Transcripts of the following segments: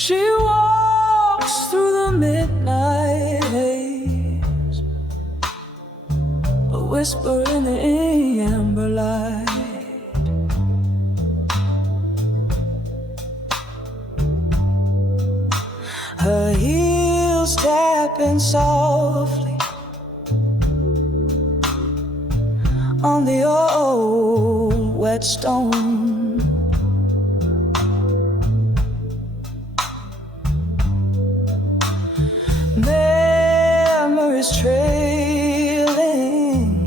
She walks through the midnight haze, a whisper in the amber light. Her heels tapping softly on the old wet stone. Memories trailing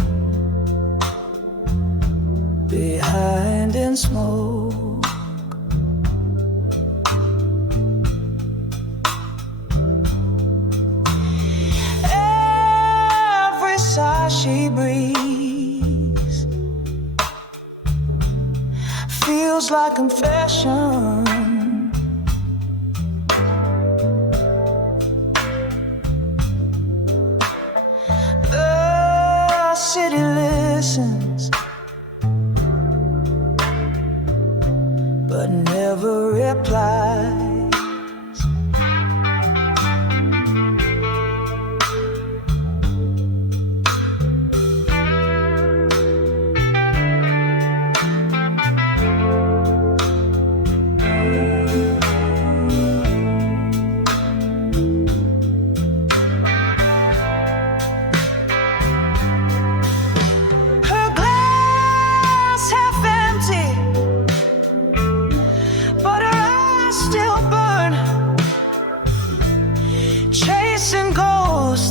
behind in smoke. Every sigh she breathes feels like confession. The city listens, but never replies.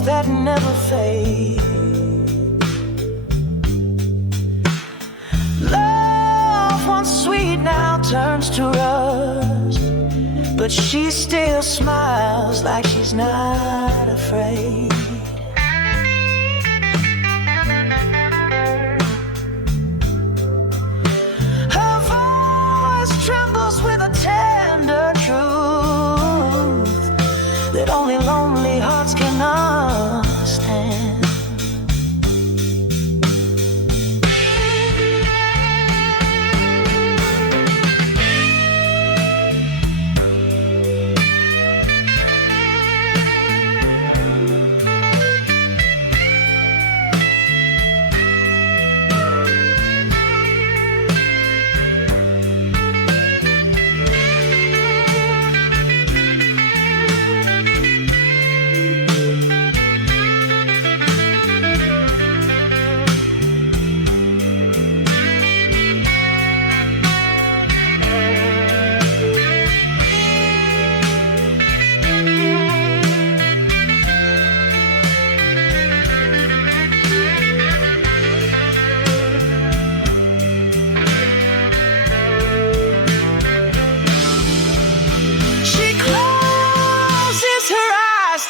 That never fade. Love once sweet now turns to rust, but she still smiles like she's not afraid. Her voice trembles with a tender truth that only lonely hearts can understand.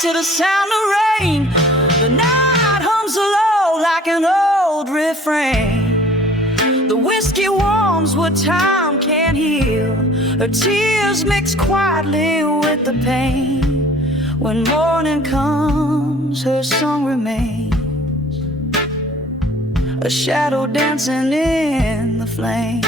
To the sound of rain, the night hums low like an old refrain. The whiskey warms what time can't heal. Her tears mix quietly with the pain. When morning comes, her song remains, a shadow dancing in the flame.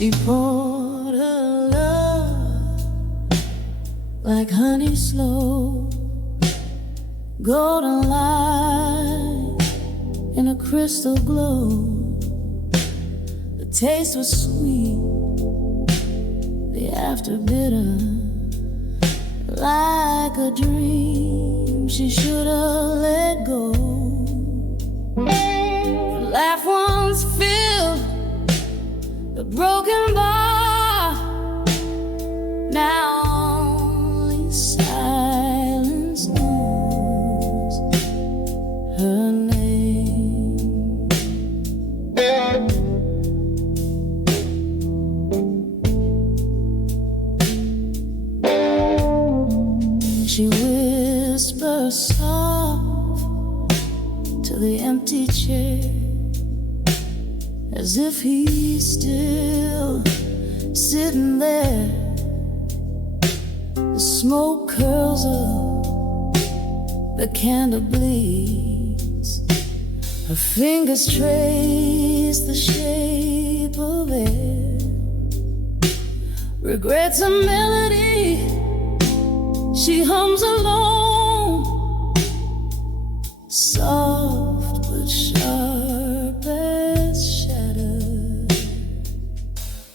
She poured her love like honey slow, golden light in a crystal glow. The taste was sweet, the after bitter, like a dream she should have let go. The laugh once filled the broken bar, now only silence knows her name. She whispers soft to the empty chair, as if he's still sitting there. The smoke curls up, the candle bleeds, her fingers trace the shape of it. Regrets a melody she hums alone, soft but sharp as shattered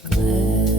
glass.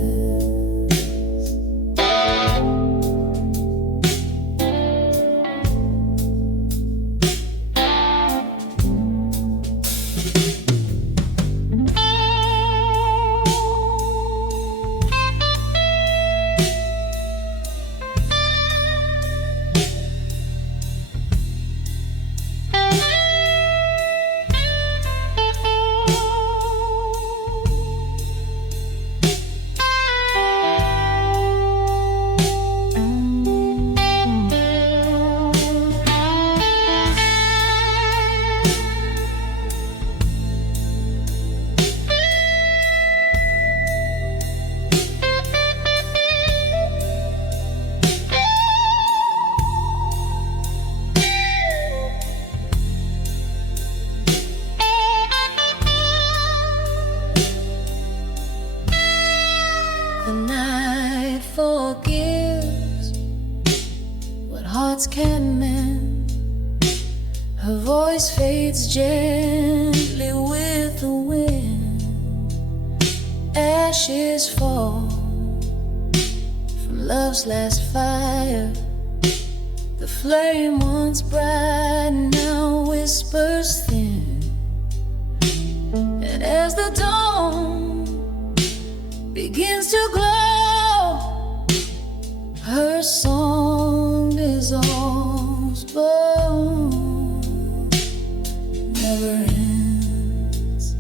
The night forgives what hearts can mend. Her voice fades gently with the wind. Ashes fall from love's last fire. The flame once bright now whispers thin. And as the dawn begins to glow, her song dissolves but never ends.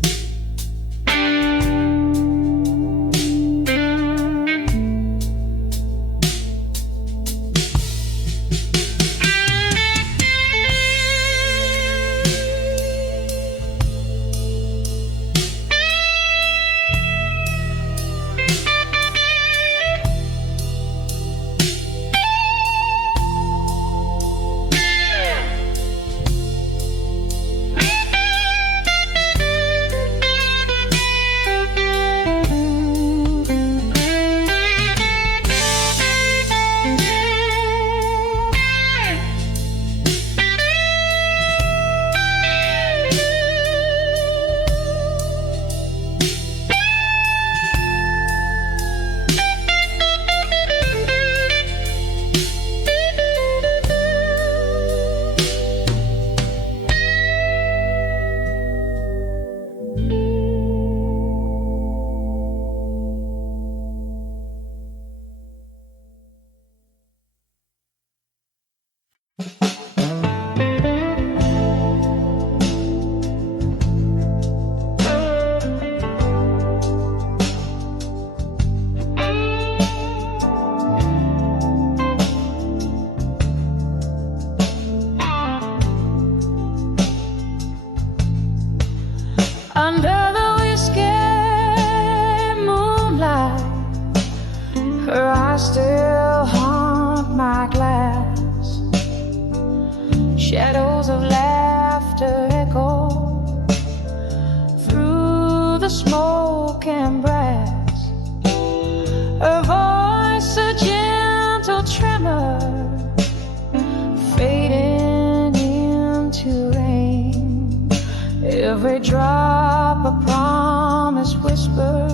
Every drop a promise whisper,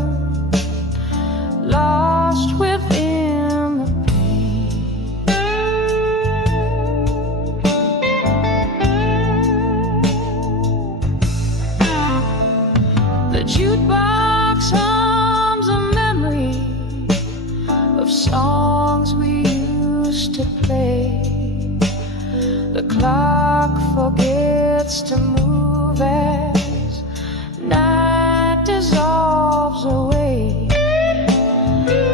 lost within the pain. The jukebox hums a memory of songs we used to play. The clock forgets to move as night dissolves away.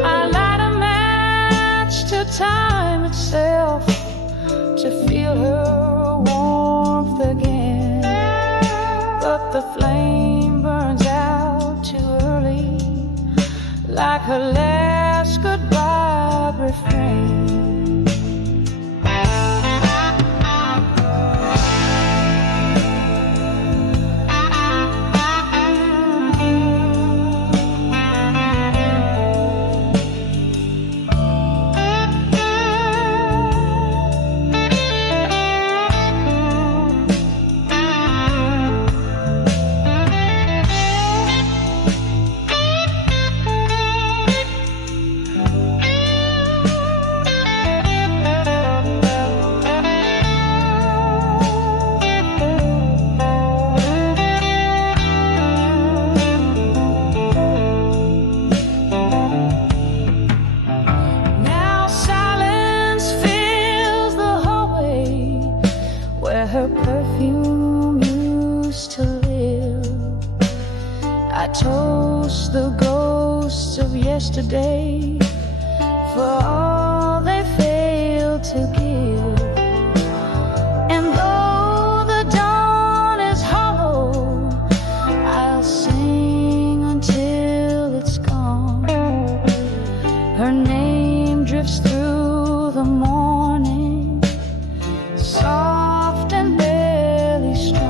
I light a match to time itself to feel her warmth again, but the flame burns out too early, like her last goodbye refrain. Yesterday, for all they failed to give. And though the dawn is hollow, I'll sing until it's gone. Her name drifts through the morning, soft and barely strong.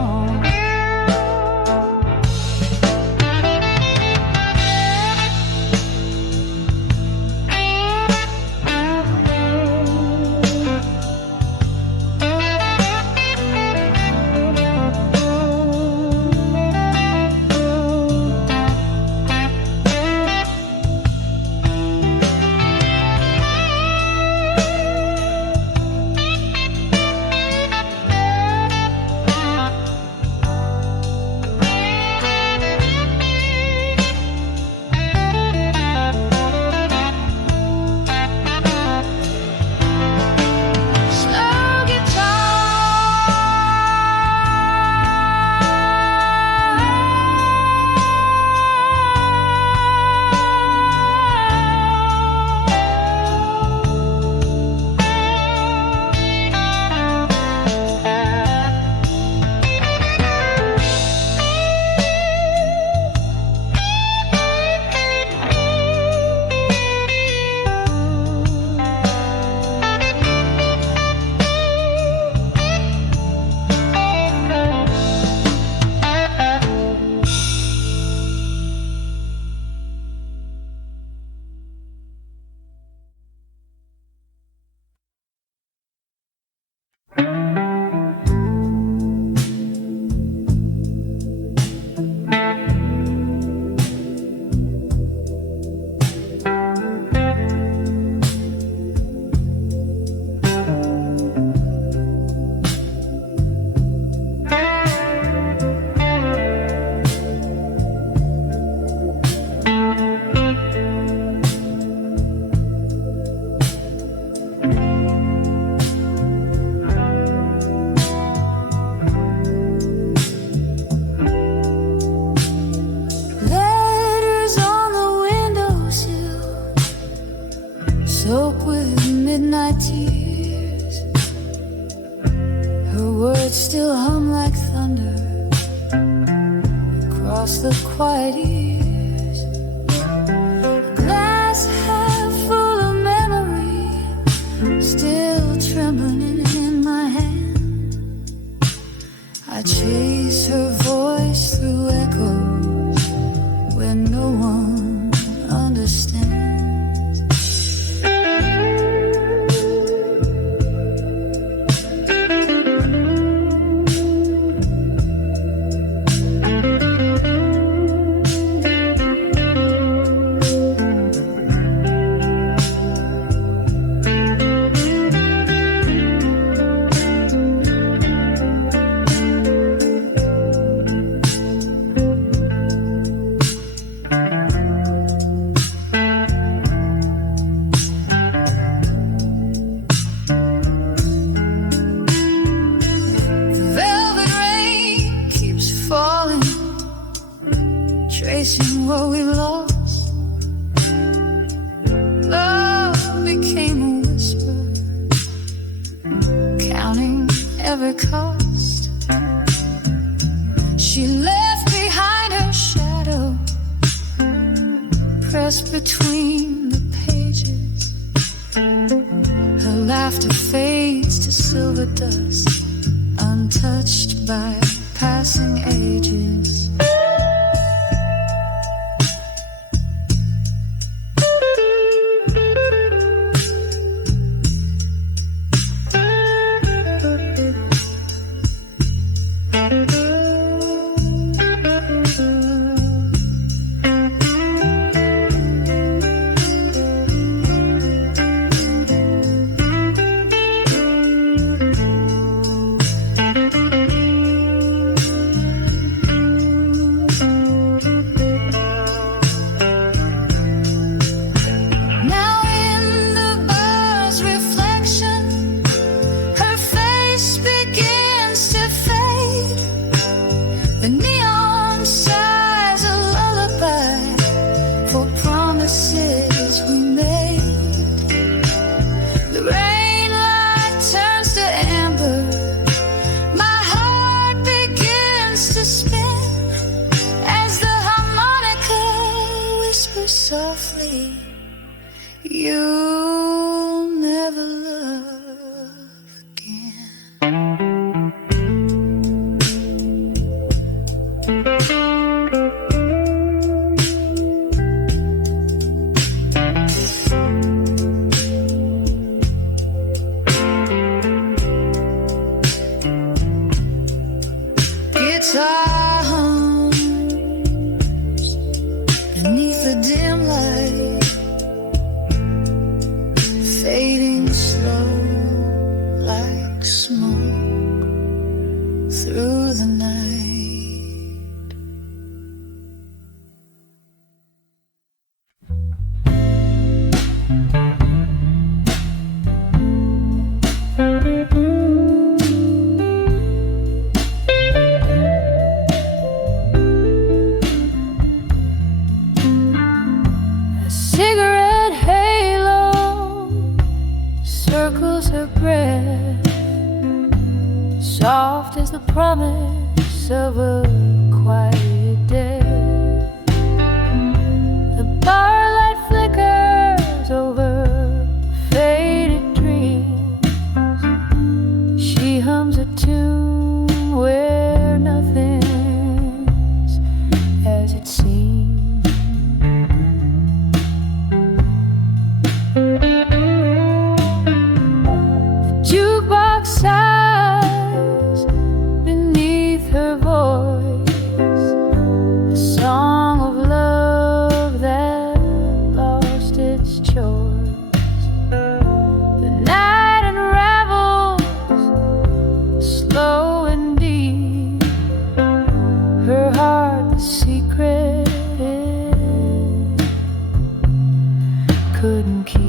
what we lost. Love became a whisper, counting every cost. She left behind her shadow, pressed between the pages. Her laughter fades to silver dust, untouched by passing ages. Softly, you'll never love again. Guitar hums beneath the dim light, fading slow like smoke through the night. A cigarette halo circles her breath, soft as the promise of a quiet death. The barlight flickers over faded dreams. She hums a tune where nothing's as it seems. Jukebox sighs beneath her voice, a song of love that lost its choice. The night unravels slow and deep, her heart the secret couldn't keep.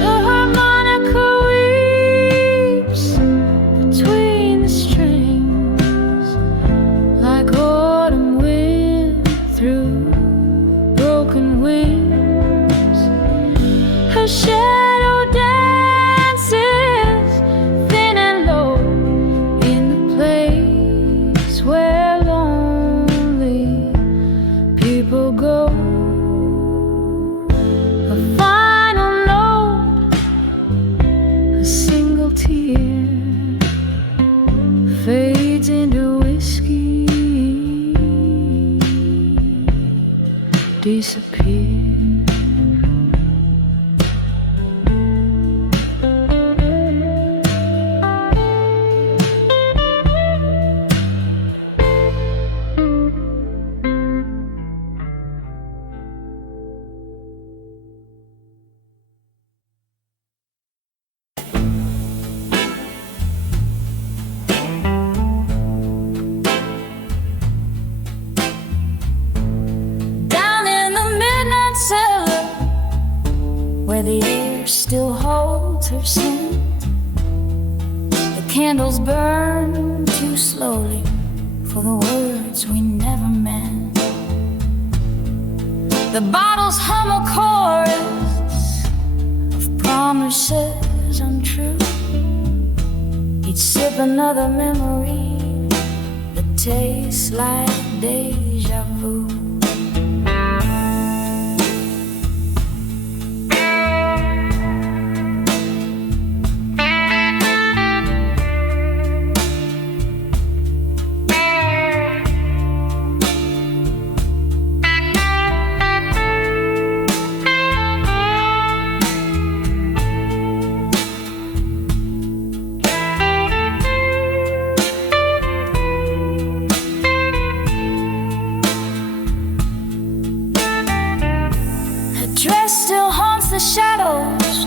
The harmonica weeps between the strings, like autumn wind through broken wings. Her shadow dances thin and low in the place where lonely people go. A final note, a single tear fades into whiskey, disappear. where the air still holds her scent. The candles burn too slowly for the words we never meant. The bottles hum a chorus of promises untrue. Each sip another memory that tastes like deja vu. The shadows,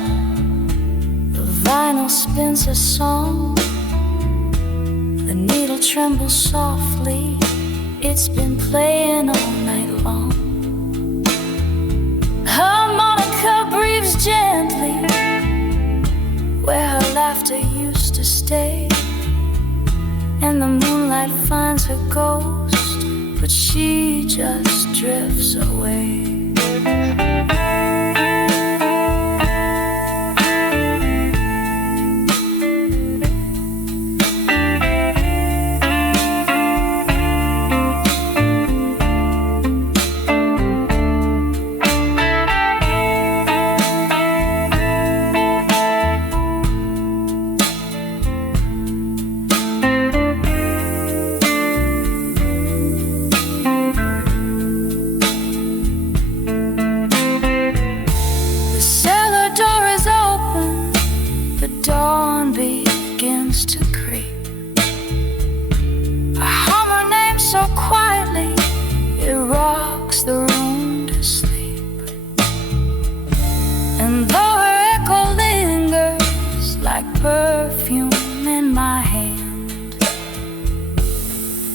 the vinyl spins a song. The needle trembles softly, it's been playing all night long. Harmonica breathes gently where her laughter used to stay. And the moonlight finds her ghost, but she just drifts away.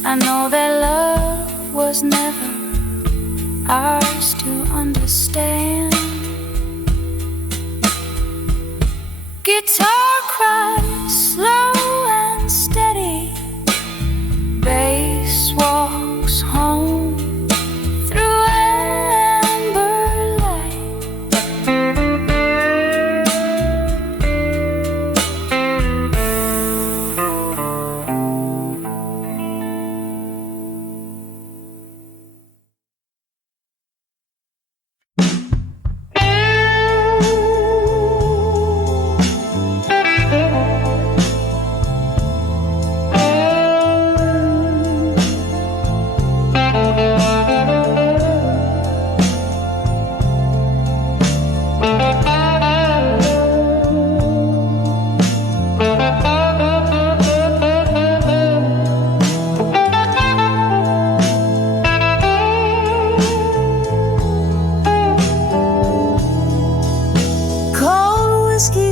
I know that love was never ours to understand. Guitar cries slow and steady, bass walks home through amber light.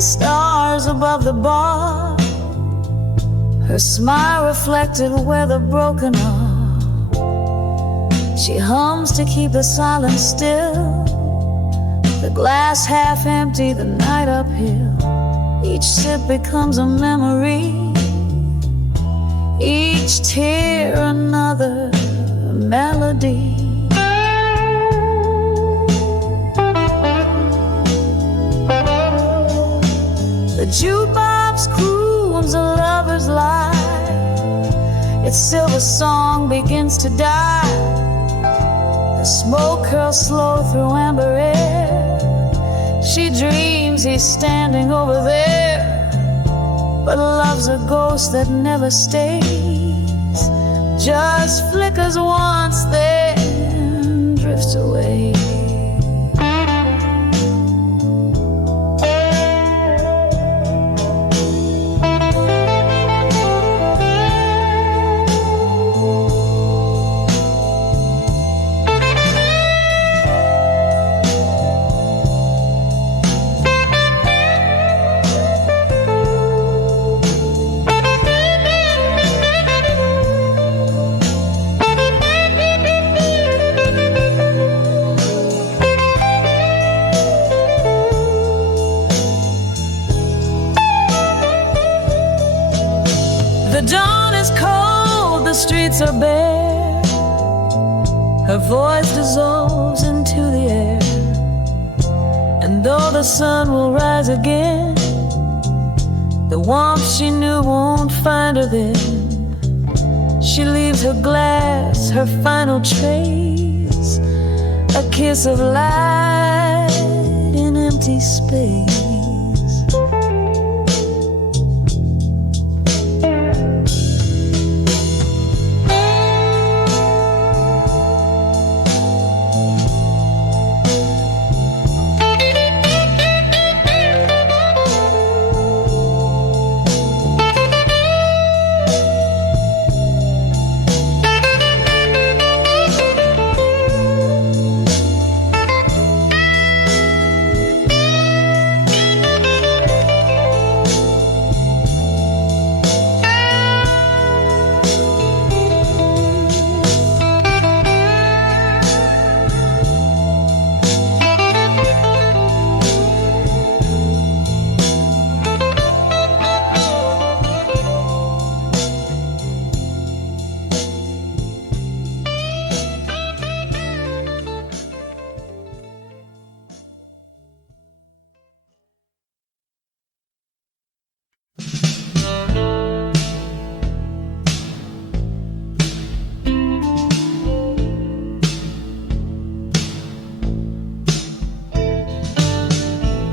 Stars above the bar, her smile reflected where the broken are. She hums to keep the silence still, the glass half empty, the night uphill. Each sip becomes a memory, each tear another melody. The jukebox croons a lover's life, its silver song begins to die. The smoke curls slow through amber air. She dreams he's standing over there, but love's a ghost that never stays, just flickers once then drifts away. Her voice dissolves into the air, and though the sun will rise again, the warmth she knew won't find her then. She leaves her glass, her final trace, a kiss of light in empty space.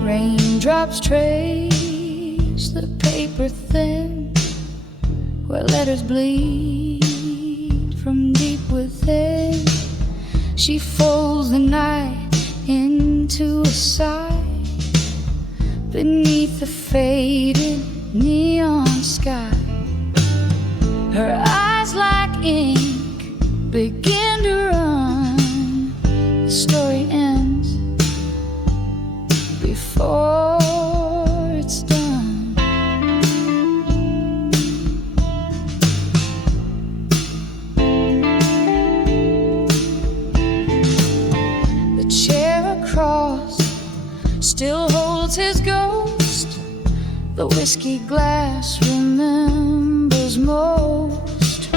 Raindrops trace the paper thin, where letters bleed from deep within. She folds the night into a sigh beneath the faded neon sky. Her eyes like ink begin to run. The story ends before it's done. The chair across still holds his ghost. The whiskey glass remembers most.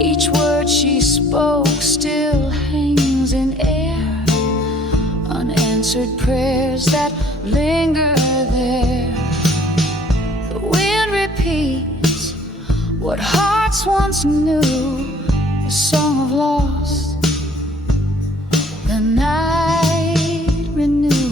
Each word she spoke still hangs in air, unanswered prayers that linger there. The wind repeats what hearts once knew, the song of lost, the night renews.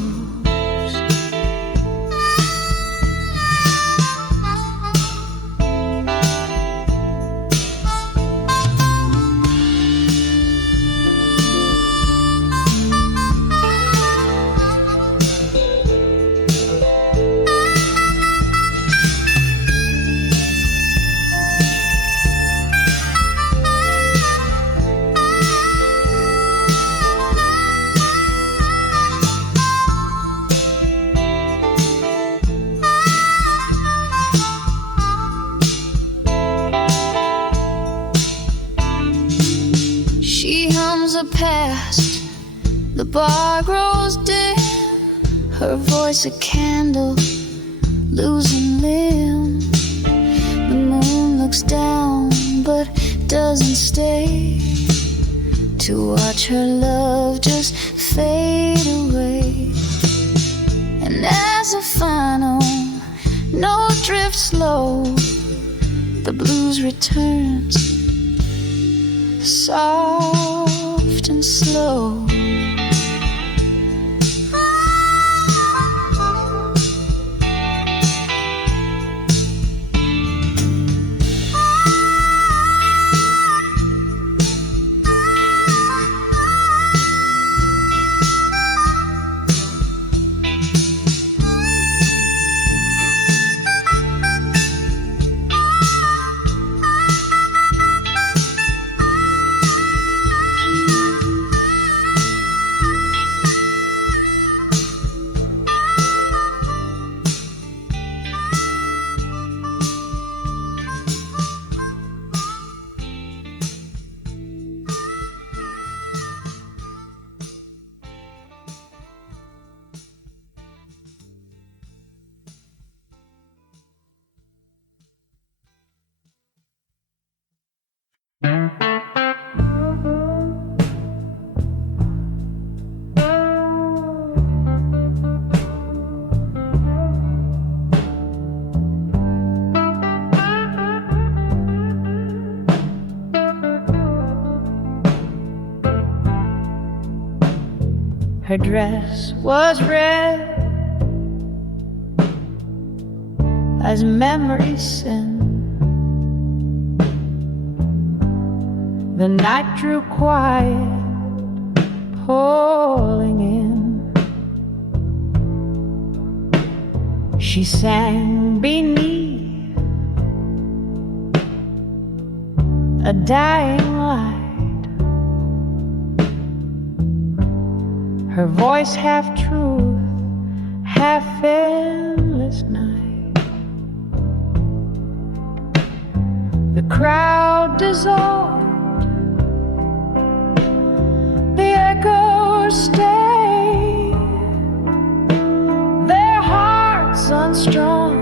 Past, the bar grows dim, her voice a candle losing limb. The moon looks down but doesn't stay to watch her love just fade away. And as a final note drifts low, the blues returns, soft and slow. Her dress was red as memories sin. The night drew quiet, pulling in. She sang beneath a dying light. Her voice half truth, half endless night. The crowd dissolved, the echoes stayed, their hearts unstrung,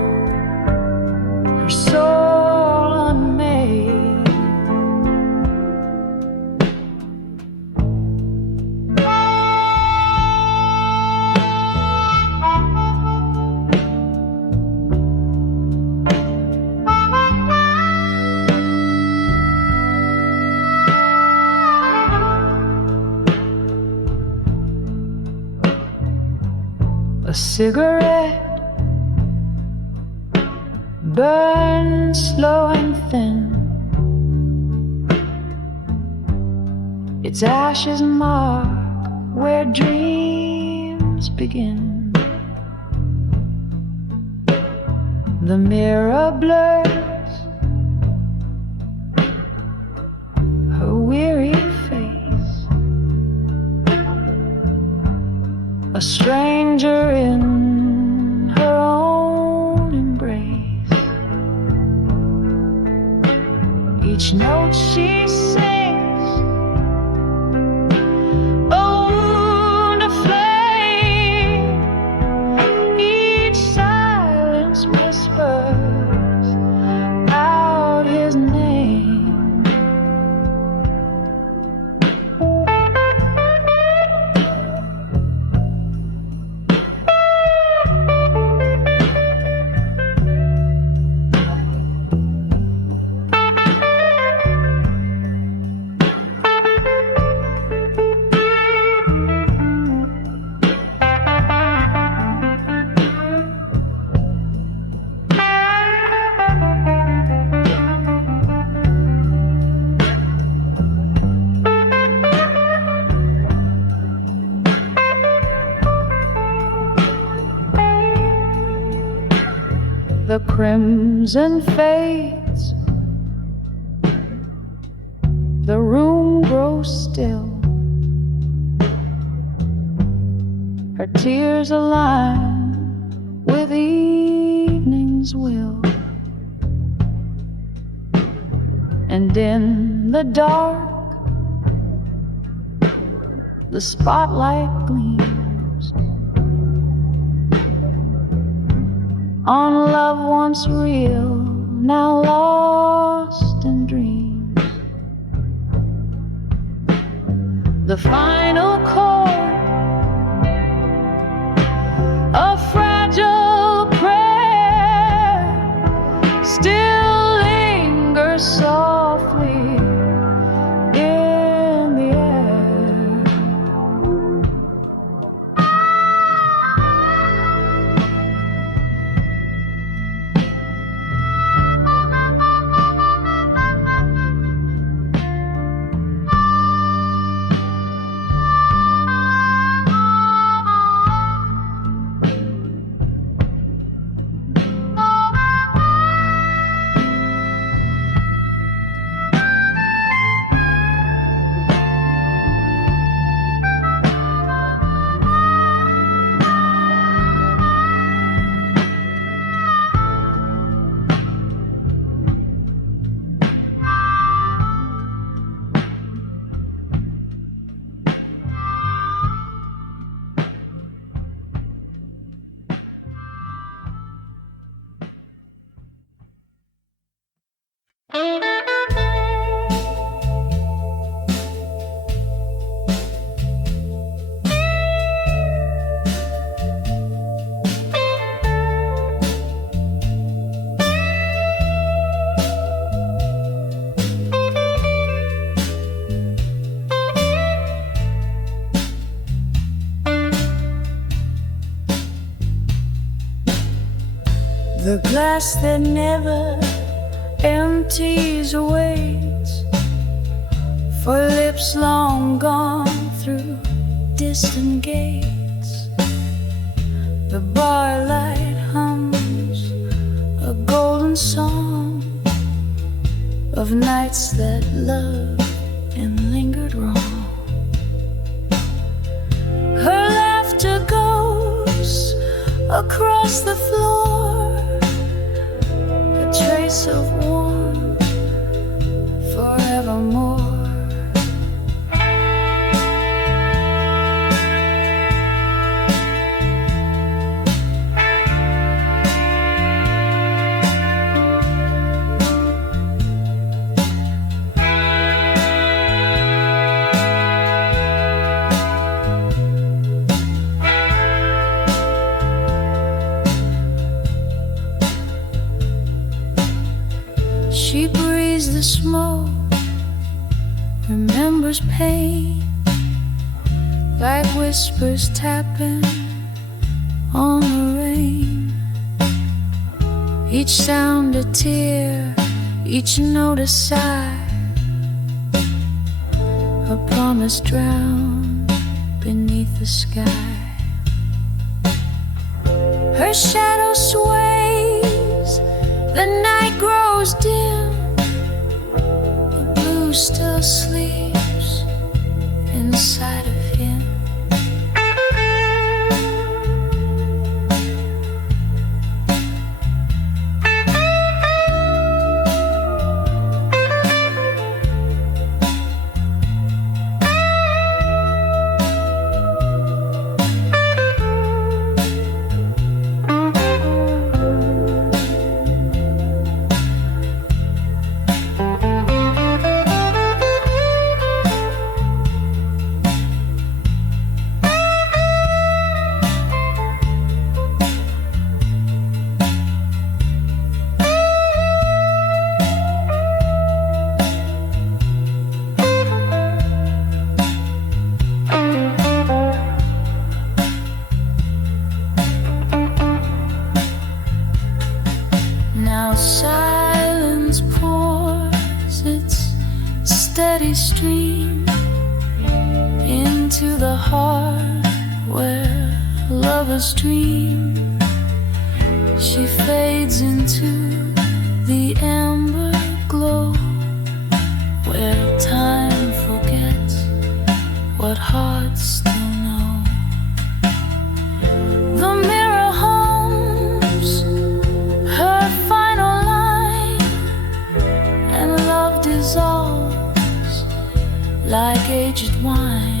her soul unmade. A cigarette burned slow and thin. Its ashes mark where dreams begin. The mirror blurs her weary face. A stranger in her own embrace. Each note she sings, a wound, a flame. Each silence whispers out his name. The crimson fades, the room grows still. Her tears align with evening's will. And in the dark, the spotlight gleams on love once real, now lost in dreams. The final chord, a fragile prayer, still lingers softly in the air. The glass that never empties waits for lips long gone through distant gates. The bar light hums a golden song of nights that loved and lingered wrong. Her laughter goes across the floor, a trace of warmth forevermore. She breathes the smoke, remembers pain, like whispers tapping on the rain. Each sound a tear, each note a sigh, a promise drowned beneath the sky. Her shadow sways, the night grows dim, the blue still sleeps inside of him. Now silence pours its steady stream into the heart where lovers dream. She fades into the amber glow where time forgets what hearts still know. The mirror hums her final line, and love dissolves like aged wine.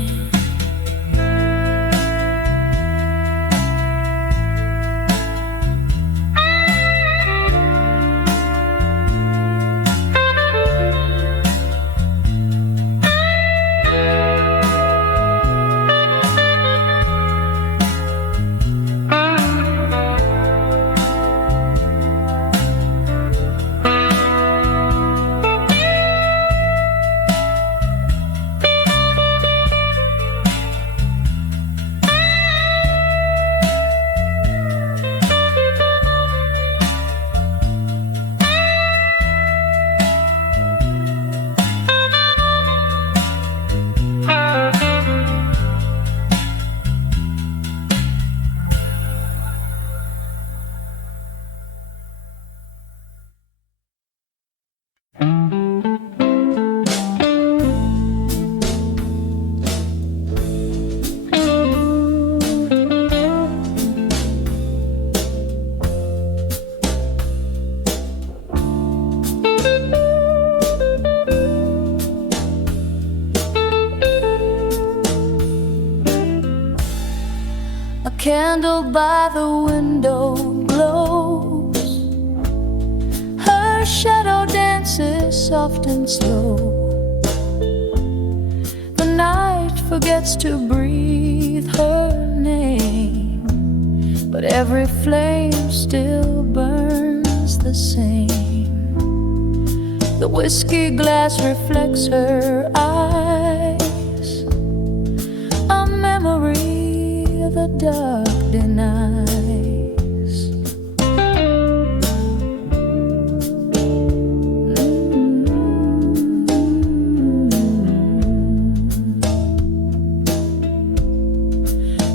Candle by the window glows, her shadow dances soft and slow. The night forgets to breathe her name, but every flame still burns the same. The whiskey glass reflects her eyes, a memory the dark denies.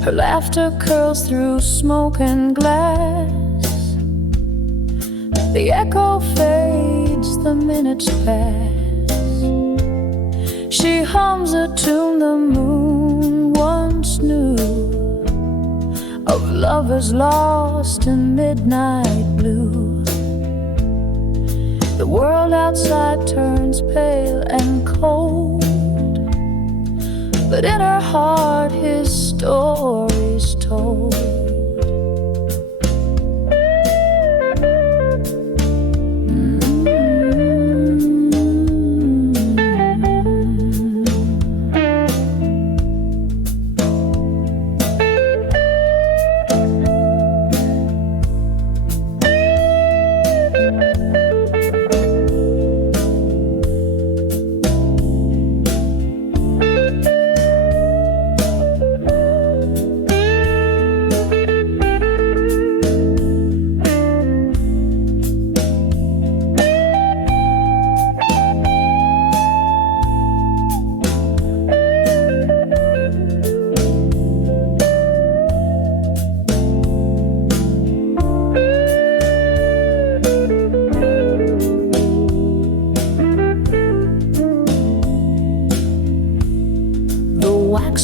Her laughter curls through smoke and glass. The echo fades, the minutes pass. She hums a tune the moon once knew, of lovers lost in midnight blue. The world outside turns pale and cold, but in her heart his story's told.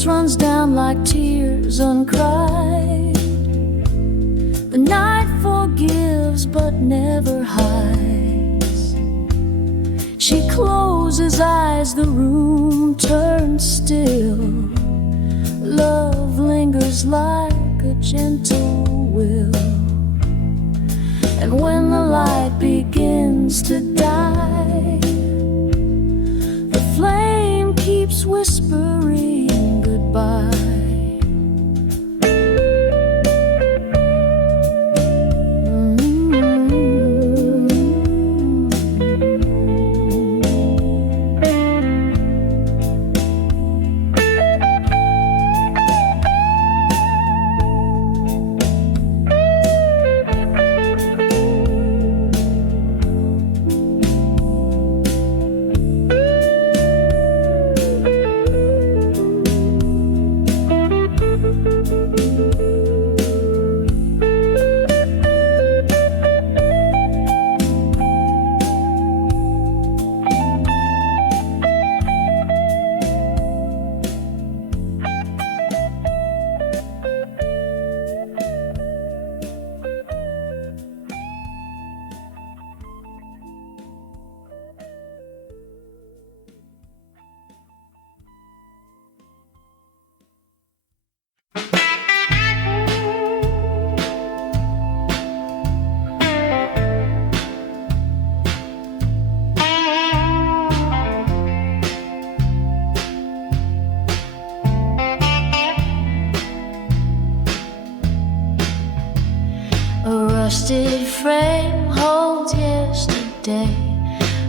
Runs down like tears uncried. The night forgives but never hides. She closes eyes, the room turns still. Love lingers like a gentle will. And when the light begins to die, the flame keeps whispering goodbye. Rusted frame holds yesterday.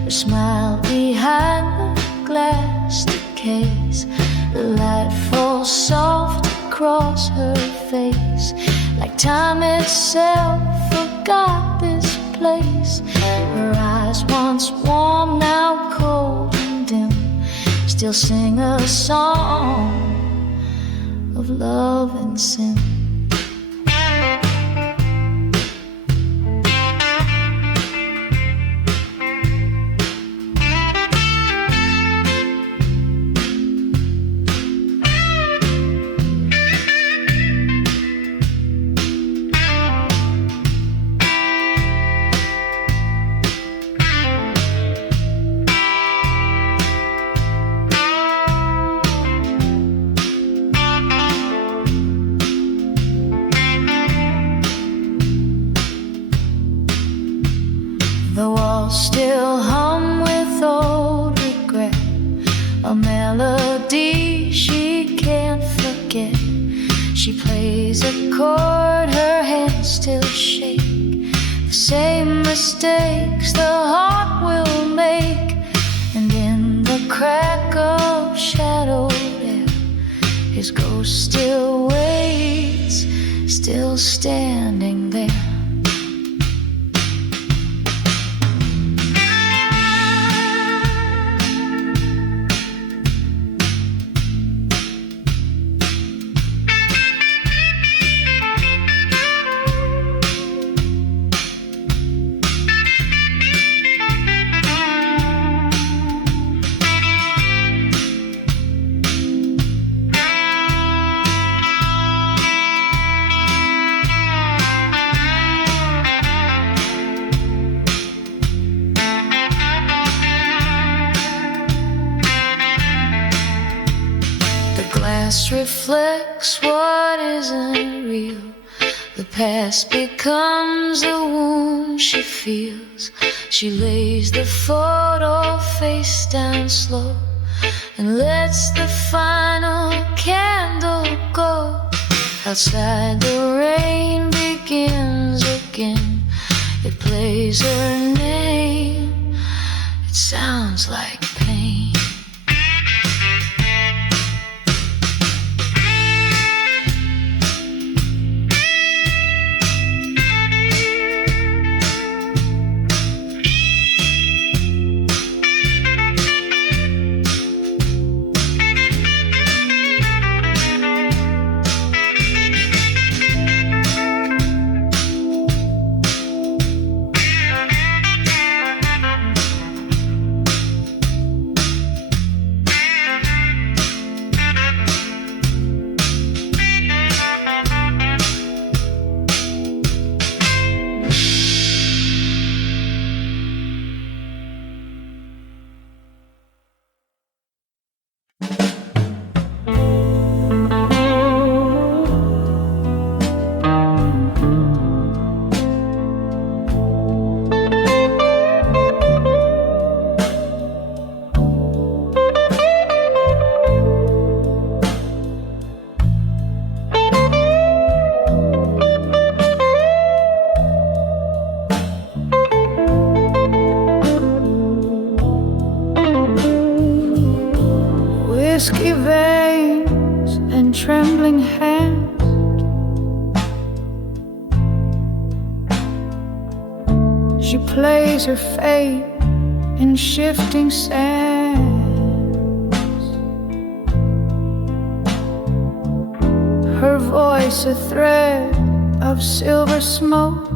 A smile behind the glass decays. The light falls soft across her face, like time itself forgot this place. Her eyes once warm, now cold and dim, still sing a song of love and sin. The walls still hum with old regret, a melody she can't forget. She plays a chord, her hands still shake. The same mistakes the heart will make. And in the crack of shadowed air, his ghost still waits, still standing there. past reflects what isn't real. The past becomes the wound she feels. She lays the photo face down slow and lets the final candle go. Outside the rain begins again. It plays her name. It sounds like pain. Whiskey veins and trembling hands, she plays her fate in shifting sands. Her voice a thread of silver smoke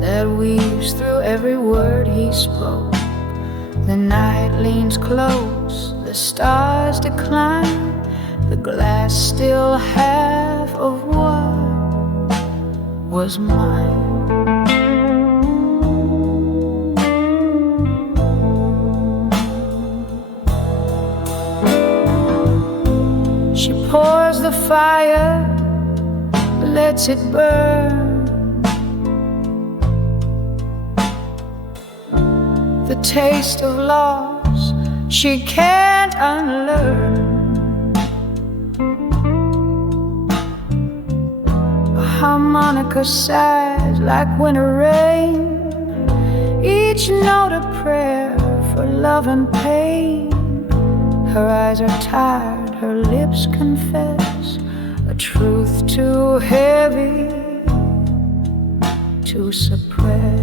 that weaves through every word he spoke. The night leans close, the stars decline, the glass still half of what was mine. She pours the fire, lets it burn. The taste of loss she can't unlearn. A harmonica sighs like winter rain, each note a prayer for love and pain. Her eyes are tired, her lips confess a truth too heavy to suppress.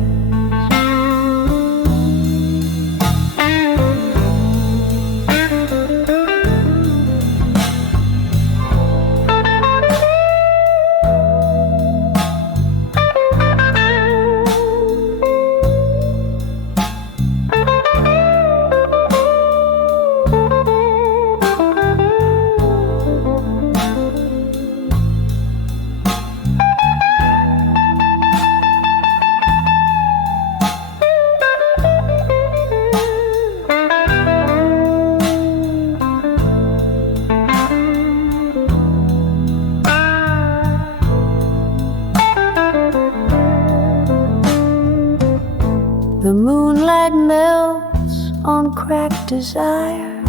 The moonlight melts on cracked desire.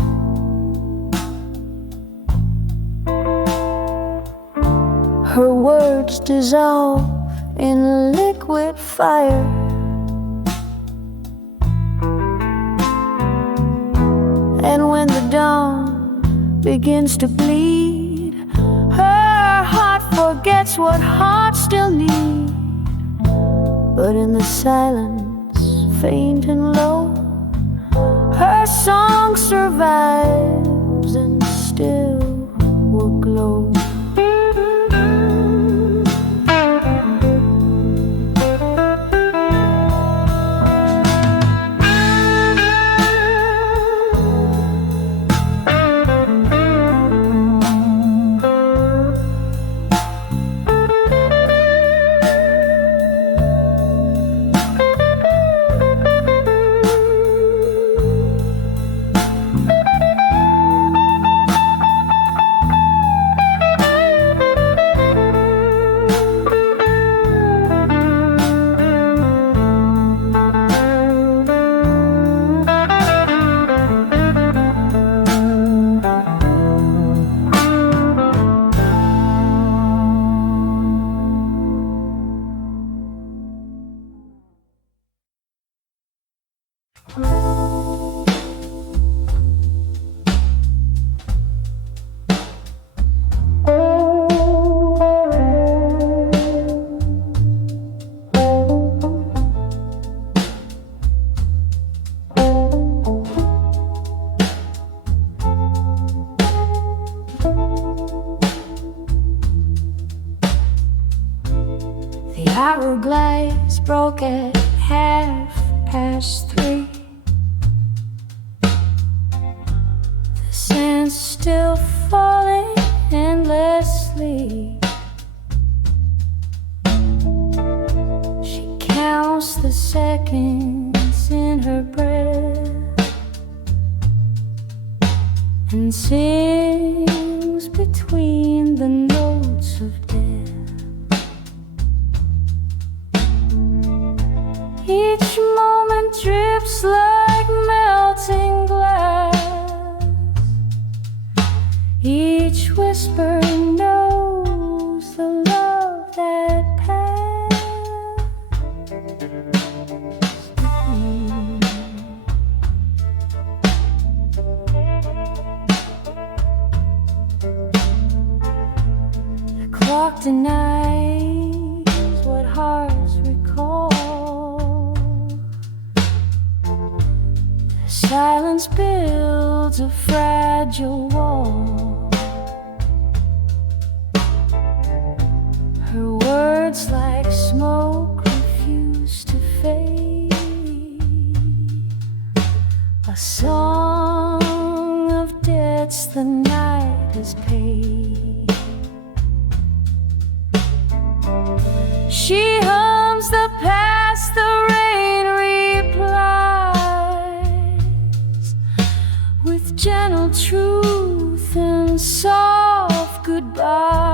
Her words dissolve in liquid fire. And when the dawn begins to bleed, her heart forgets what hearts still need. But in the silence, faint and low, her song survives and still will glow. hourglass broke at 3:30. The sand's still falling endlessly. She counts the seconds in her breath and sings between the notes of death. Each moment drips like melting glass. Each whisper knows the love that passed. The clock denies what hearts recall. Silence builds a fragile wall. Her words like smoke refuse to fade. A song of debts the night has paid. She hums the past, the rain replies with gentle truth and soft goodbye.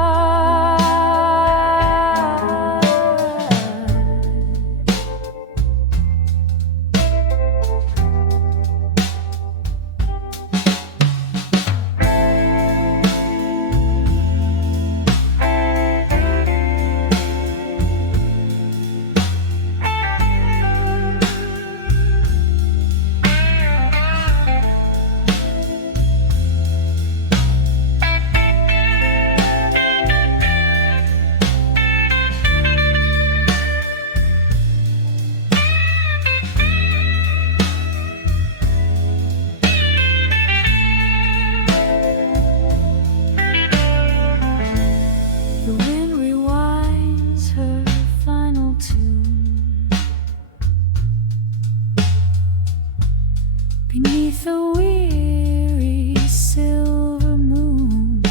Beneath a weary silver moon,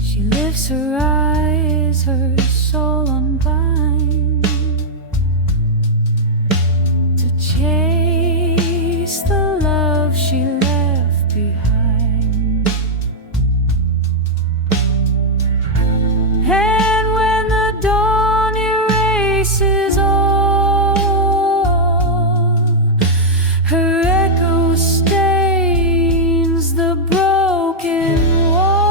she lifts her eyes, her soul unbind, to chase the love she left behind. And when the dawn erases all, her echo stains the broken wall.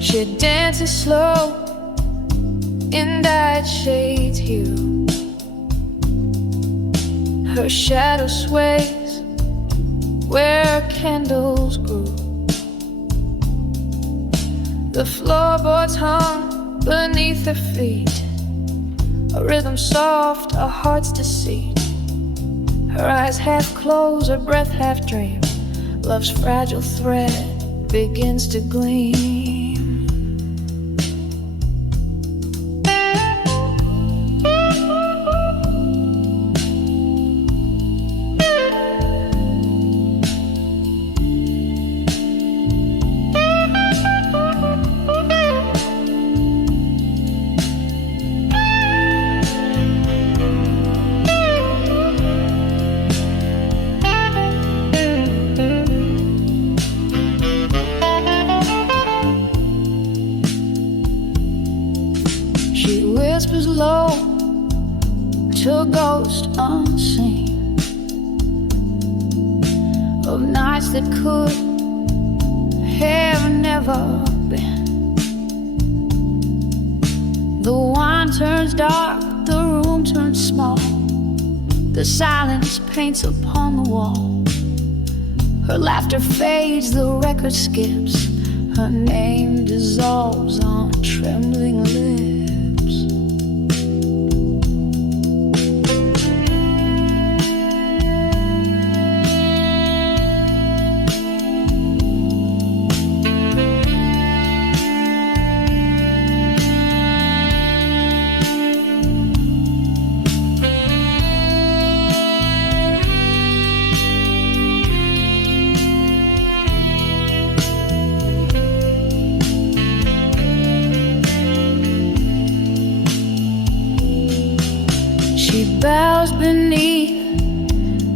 She dances slow in dyed shades hue. Her shadow sways where candles grew. The floorboards hung beneath her feet, a rhythm soft, a heart's deceit. Her eyes half closed, her breath half dream. Love's fragile thread begins to gleam. Whispers low to a ghost unseen of nights that could have never been. The wine turns dark, the room turns small, the silence paints upon the wall. Her laughter fades, the record skips, her name dissolves on trembling lips. Bows beneath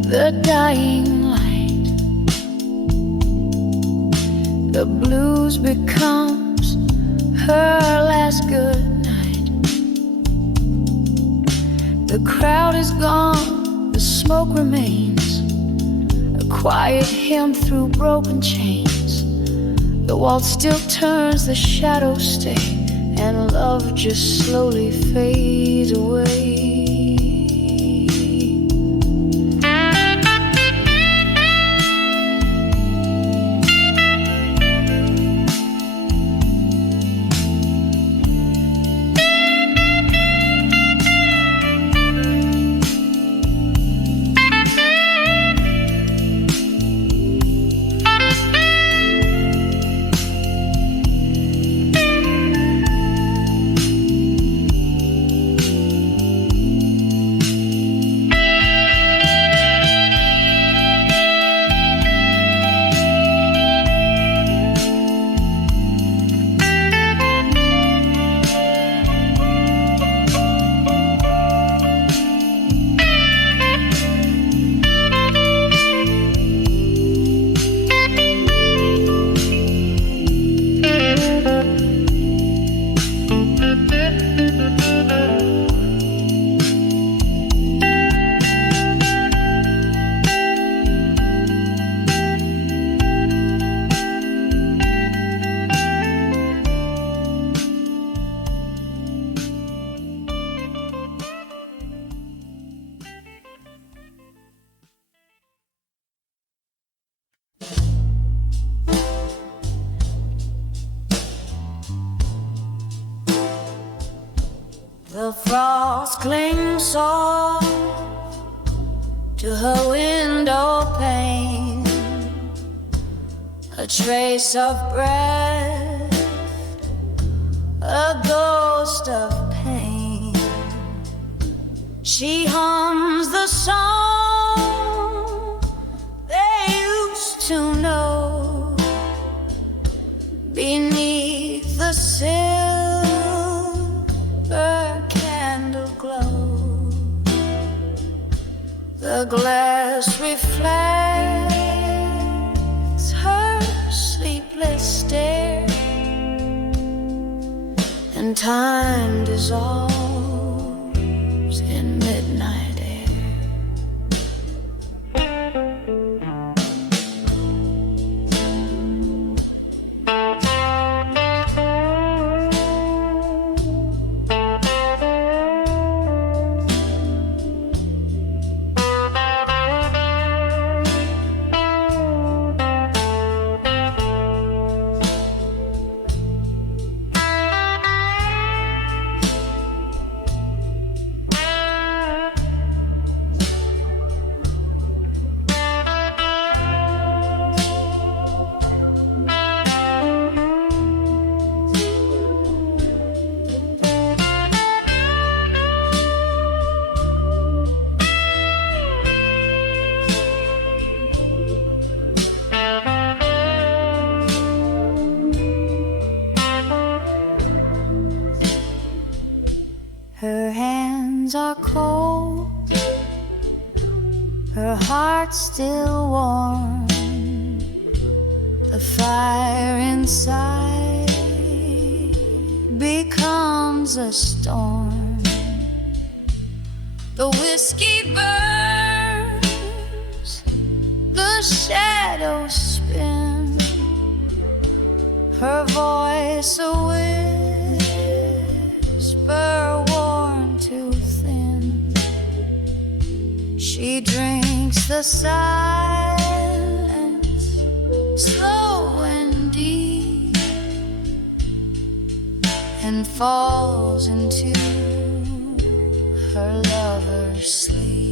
the dying light. The blues becomes her last good night. The crowd is gone, the smoke remains, a quiet hymn through broken chains. The waltz still turns, the shadows stay, and love just slowly fades away. The frost clings soft to her window pane, a trace of breath, a ghost of pain. She hums the song they used to know beneath the silver candle glow. The glass reflects her sleepless stare, and time dissolves in midnight air. heart still warm, the fire inside becomes a storm. The whiskey burns, the shadows spin, her voice a whisper worn too thin. She drinks the silence, slow and deep, and falls into her lover's sleep.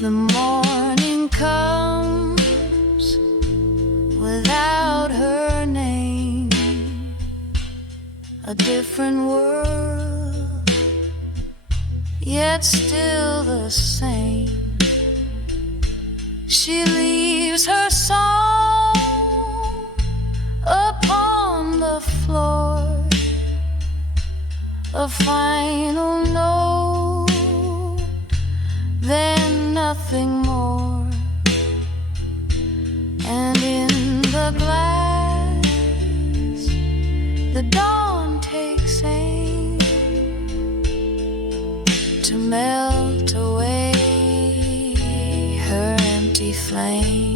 The morning comes without her name, a different world, yet still the same. She leaves her song upon the floor, a final note, then nothing more. And in the glass, the dawn takes aim to melt away her empty flame.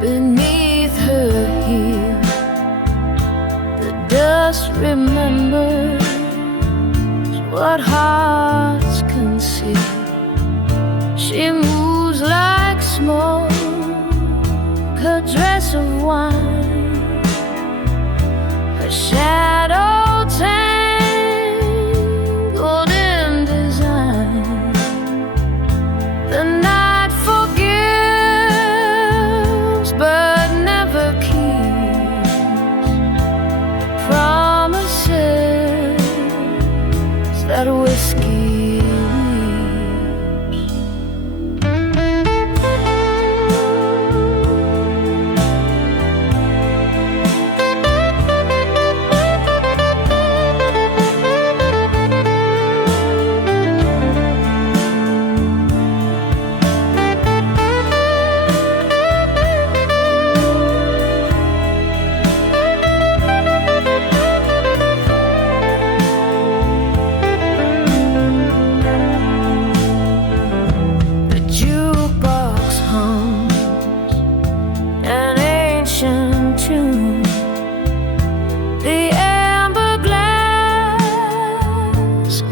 Beneath her heel, the dust remembers what hearts conceal. She moves like smoke, her dress of wine, her shadow tangled in design. The night forgives but never keeps promises that whiskey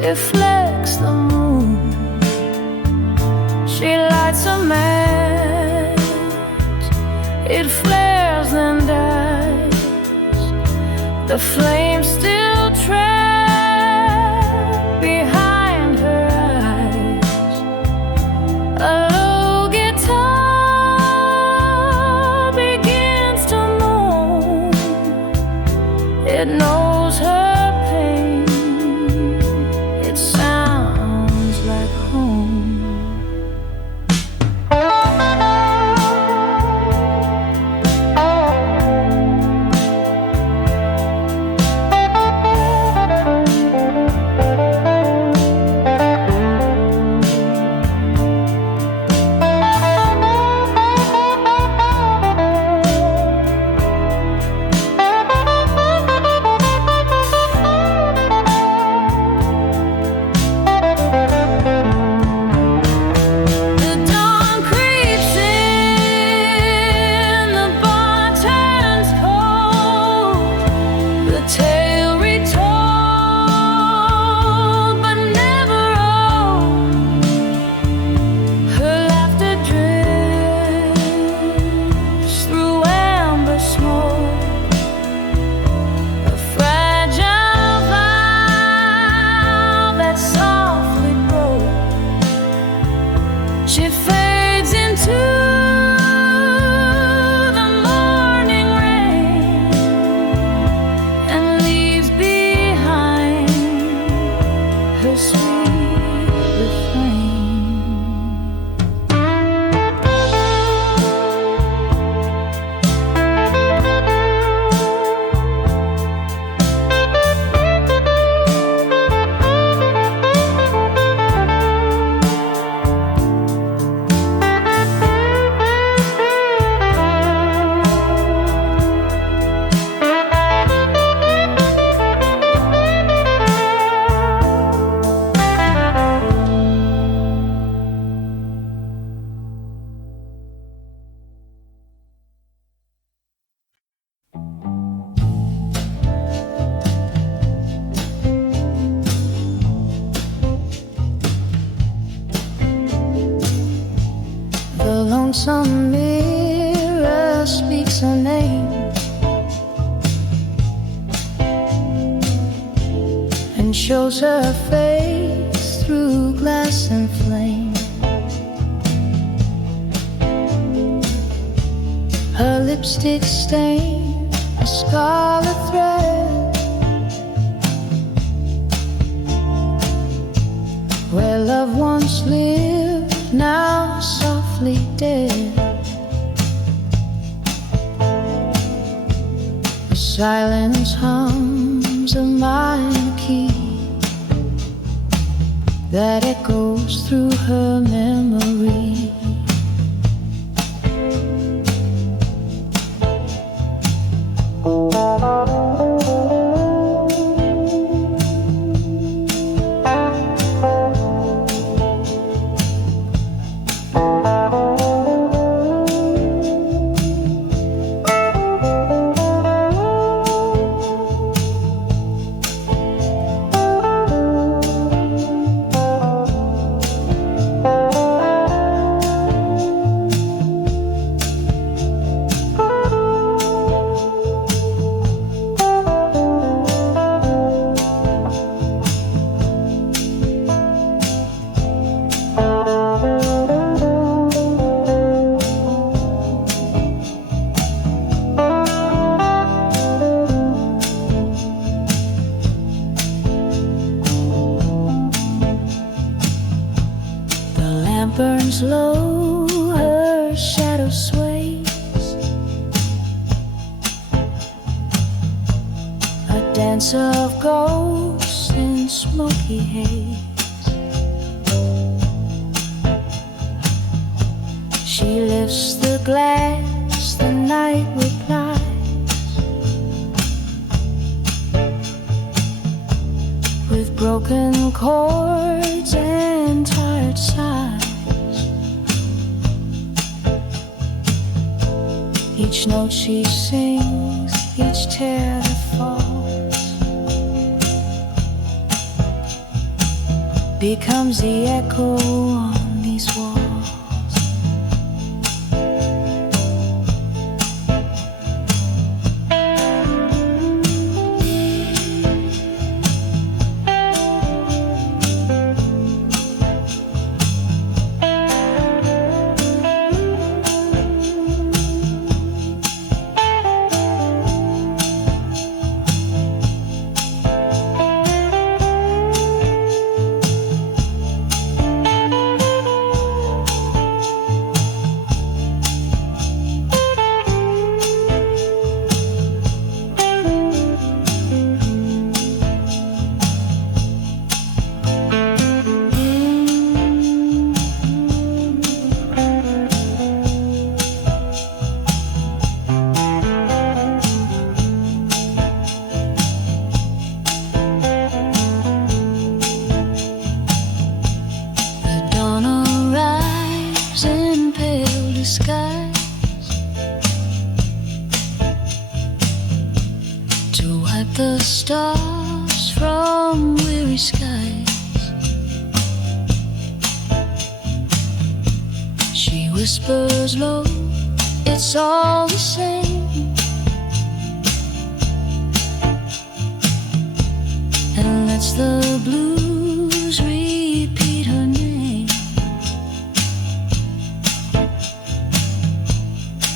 reflects the moon. She lights a match, it flares then dies. The flame still trapped behind her eyes. A low guitar begins to moan. It knows her pain. It sounds like home. Some mirror speaks her name and shows her face through glass and flame. Her lipstick stain a scarlet thread where love once lived, now softly dead. The silence hums a minor key that echoes through her memory. Burns low, her shadow sways, a dance of ghosts in smoky haze. She lifts the glass, the night replies with broken chords and tired sighs. Each note she sings, each tear that falls, becomes the echo on these walls. stars from weary skies. She whispers low, it's all the same, and lets the blues repeat her name.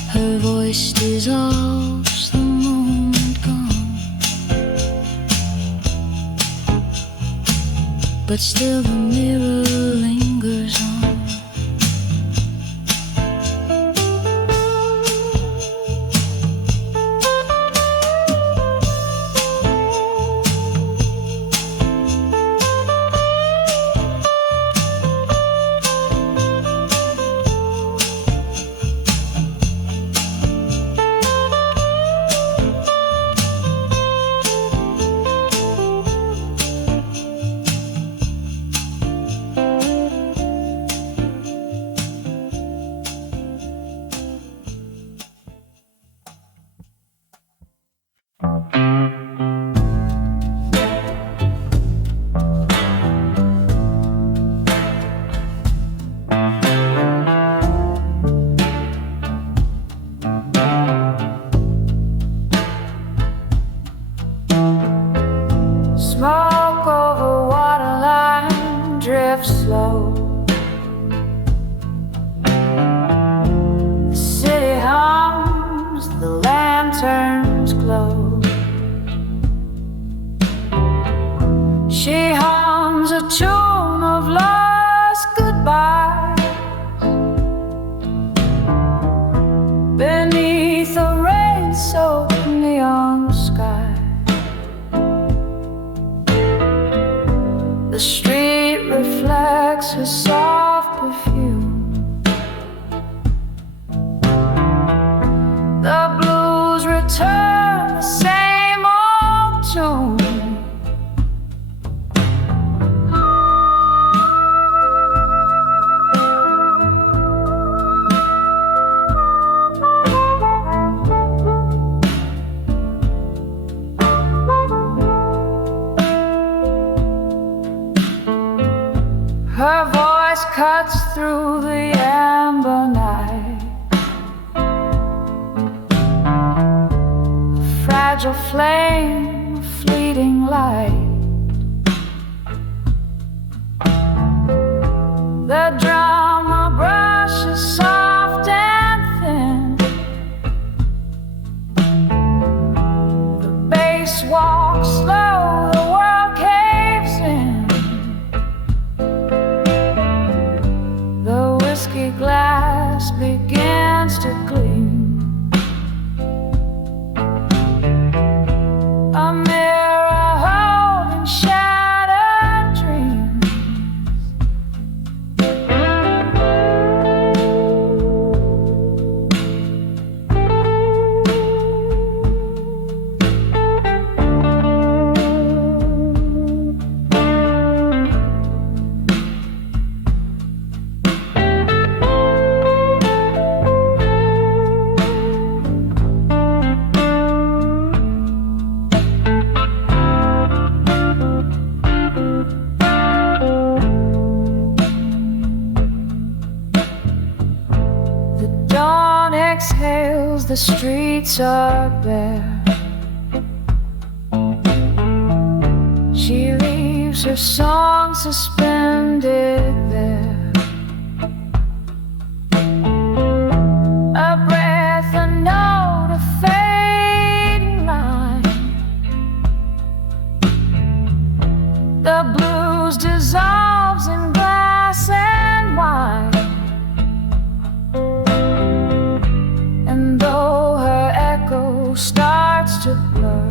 Her voice dissolves the moment gone, but still the mirror lingers on. Smoke over waterline drifts slow. The city hums, the lanterns glow. She hums a tune of lost goodbyes beneath a rain-soaked neon sky. The street reflects her soft perfume. The blues return the same old tune. Her voice cuts through the amber night, a fragile flame, a fleeting light. The drummer brushes soft and thin. The bass walks slow, the world caves in. The whiskey glass begins to gleam. A mirror holding shattered dreams. The dawn exhales, the streets are bare. She leaves her song suspended there. A breath, a note, a fading line. The blues dissolves in glass and wine. And though her echo starts to blur,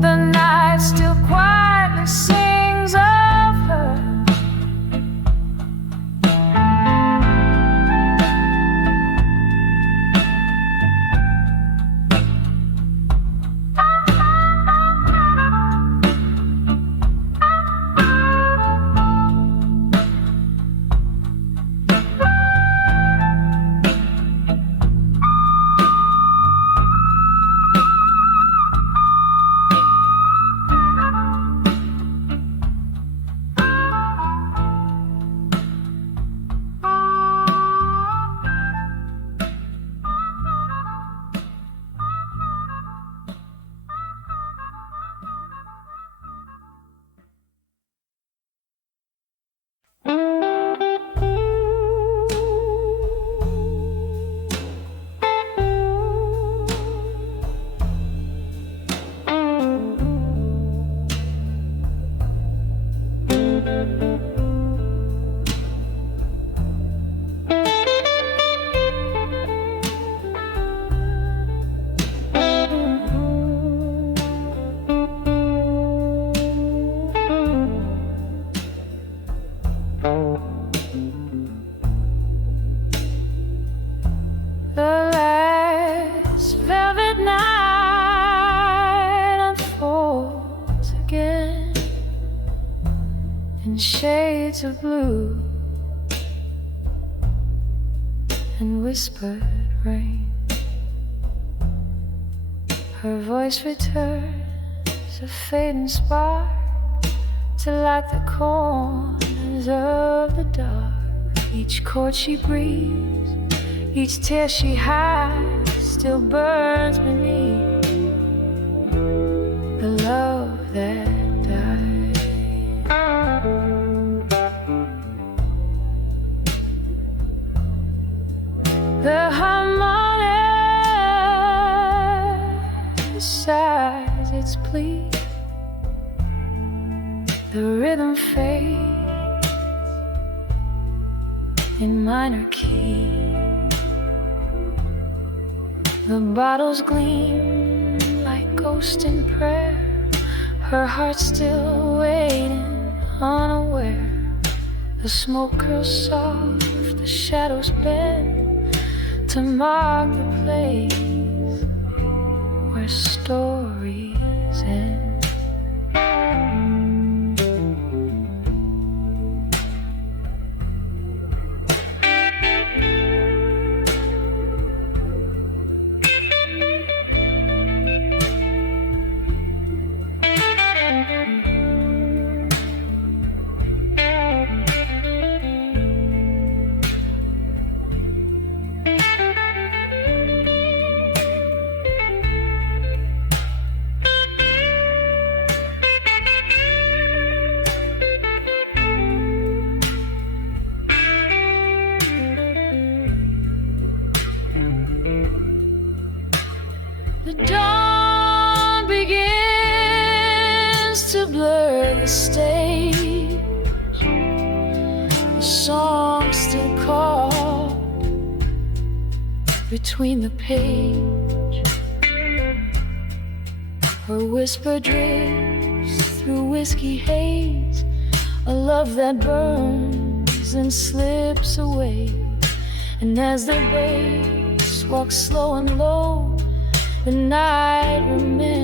the night still quietly sings of her. shades of blue and whispered rain. Her voice returns, a fading spark, to light the corners of the dark. Each chord she breathes, each tear she hides, still burns beneath the love that died. The harmonica sighs its plea. The rhythm fades in minor key. The bottles gleam like ghosts in prayer. Her heart still waiting, unaware. The smoke curls soft, the shadows bend to mark the place where stories end. The dawn begins to blur the stage. The song still called between the page. Her whisper drifts through whiskey haze, a love that burns and slips away. And as the bass walks slow and low, the night remains